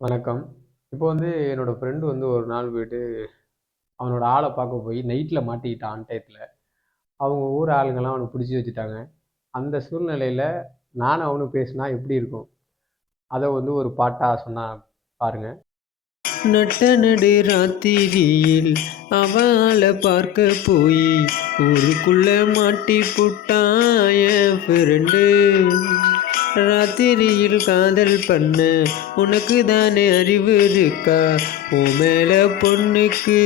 வணக்கம். இப்போ என்னோட ஃப்ரெண்டு ஒரு நாள் போயிட்டு, அவனோட ஆள பார்க்க போய் நைட்ல மாட்டிக்கிட்டான் டயத்துல. அவங்க ஊர் ஆளுங்கலாம் அவன புடிச்சு வச்சுட்டாங்க. அந்த சூழ்நிலையில நானும் அவனும் பேசினா எப்படி இருக்கும்? அத ஒரு பாட்டா சொன்னா பாருங்க. நட்ட நடு ராத்திரியில் அவள பார்க்க போய் ஊருக்குள்ள மாட்டி புட்டான் என் ஃப்ரெண்டு. ராத்திரியில் காதல் பண்ண உனக்கு தானே அறிவு இருக்கா? உன் மேல பொண்ணுக்கு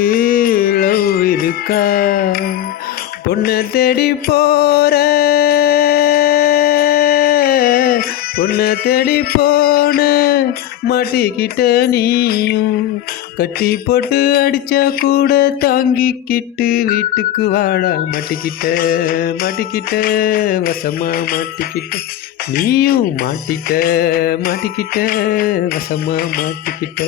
லவ் இருக்கா? பொண்ணை தேடி போற பொண்ணை தேடி போன மாட்டிக்கிட்ட நீயும் கட்டி போட்டு அடிச்சா கூட தாங்கிக்கிட்டு வீட்டுக்கு வாடா. மாட்டிக்கிட்ட வசமா மாட்டிக்கிட்ட நீயும் மாட்டிக்கிட்ட வசமா மாட்டிக்கிட்ட.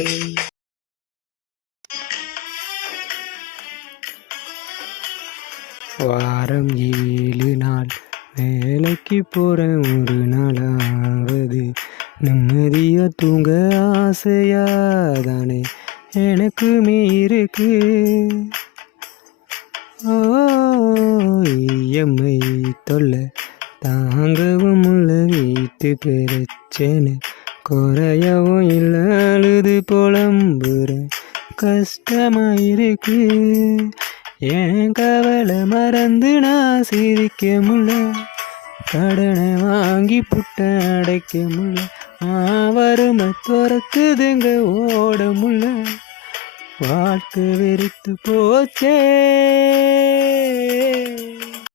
வாரம் 7 நாள் வேலைக்கு போகிறேன், ஒரு நாளாவது நிம்மதியாக தூங்க ஆசையாதானே எனக்குமே இருக்கு. ஓ இஎம்ஐ தொல்லை தாங்கவும் உள்ள வீட்டு பிரச்சனை குறையவும் இல்லை, அழுது புலம்புறேன், கஷ்டமாக இருக்கு. என் கவலை மறந்து நான் சிரிக்க முடியல, கடனை வாங்கி புட்ட அடைக்க முடியல, வறுமை துரத்துதுங்க ஓட முடியல, வாழ்க்கை வெறுத்து போச்சே.